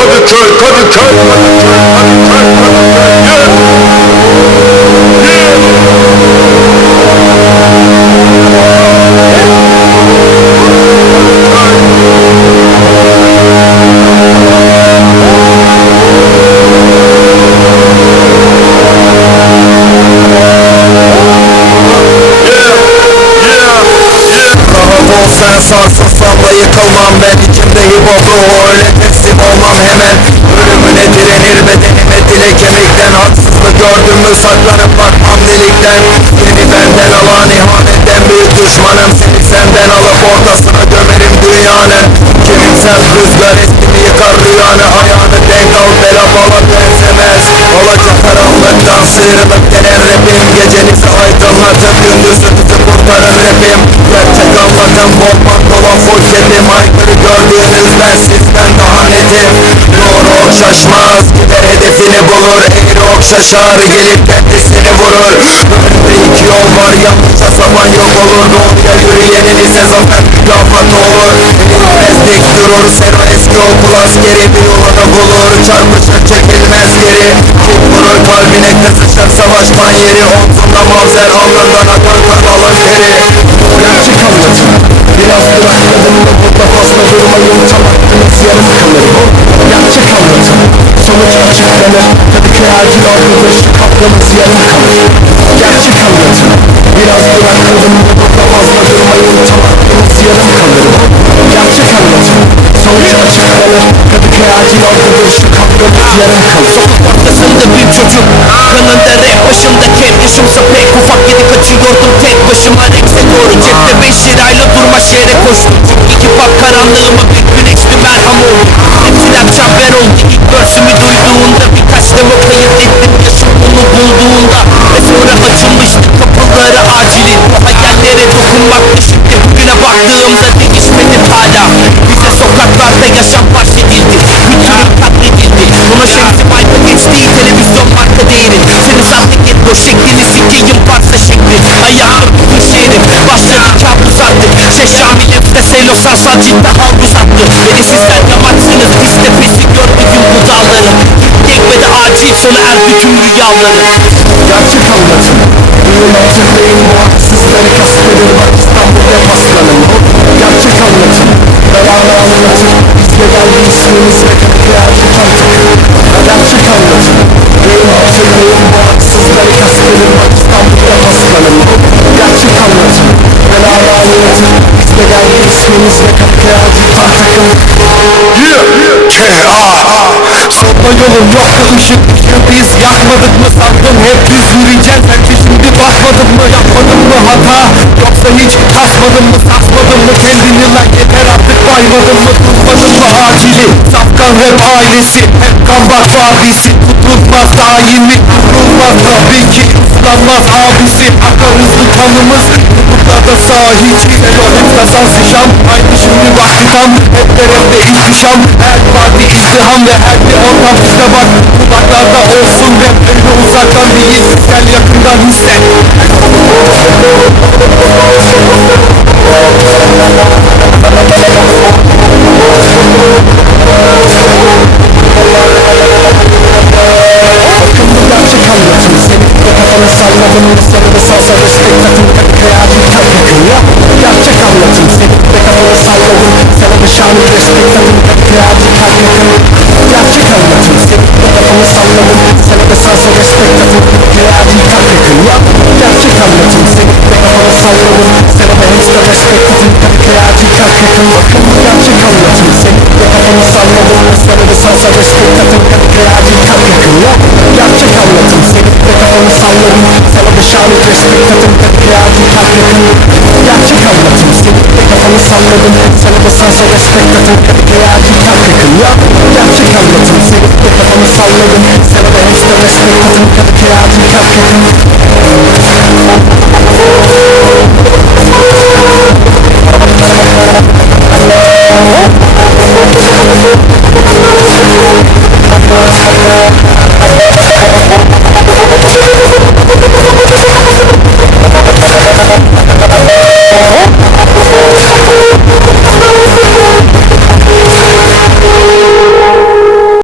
Kadıköy, Kadıköy, Kadıköy, Kadıköy, Kadıköy. Rahat ol sen sarsa salla yıkılmam ben içimde hip hop ruhu öyle olmam hemen. Ölümüne direnir bedenime dile kemikten Haksızlık gördüm mü? Saklanıp bakmam delikten. Seni benden alan ihanetten büyük düşmanım. Seni senden alıp ortasına gömerim dünyanın Kemimsel rüzgar eskimi yıkar rüyanı? Ayağını denk al bela bala benzemez. Olacak karanlıktan sıyrılıp gelen rapim. Gecenizi aydınlatıp gündüzünüzü kurtarır şaşmaz gider hedefini bulur Eğri ok şaşar gelip kendisini vurur. Önünde iki yol var yalnızca zaman yok olur. Doğruya yürüyenin ise zafer mükafat olur. Eğilmez dik durur Sero eski okul askeri Bir yolunu bulur. Çarpışır çekilmez geri Dik vurur kalbine kızışır savaşman yeri. Omzunda mavzer alnından akar kanalın teri Gerçek anlatım Biraz durakladım mı burada fazla durmayın Tam aklınız yarım Acil algıdır Kaplamız yarım kalır Gerçek anlatım Biraz durakladım burada fazla durmayın Tam aklınız yarım kalır Gerçek anlatım Sonuç açıklanır Kadıköy acil algıdır Kaplamız yarım kalır Sokak ortasında bir çocuk Kanında rap başında kep Yaşımsa pek ufak yedi kaçıyordum tek başıma. Rex'e doğru cepte beş lirayla durma şehre koştum. İki bak karanlığıma bir güneşli merham Efte Seylo Sarsal ciddi hal uzattı. Beni sizler yamaçsınız Biz tepesi gördü gün bu dağları Geçmedi acil sona erdi tüm rüyaları. Gerçek anlatım Duyun hatırlayın bu Solda yolum yok ışık biz yakmadık mı sandın hep biz yürüyeceğiz Belki şimdi bakmadın mı yapmadın mı hata Yoksa hiç kasmadın mı sarsmadın mı kendini lan yeter artık baymadın mı tutmadın mı acili Safkan rap ailesi hep kan baktı abisi Tutulmaz daimi durulmaz tabii ki Uslanmaz abisi akar hızlı kanımız Burada da sahici Melodik kazansı şam Aynı şimdi vakti tam Hep deremde ihtişam. Her parti izdiham ve her bir ortam bizde bak Kulaklarda olsun rap Öyle uzaktan değil Gel yakından hisset Dominująca nowoczesna respekta to krytyka Afryka Afryka lecący Pyta o fali Dominująca nowoczesna respekta to krytyka Afryka Afryka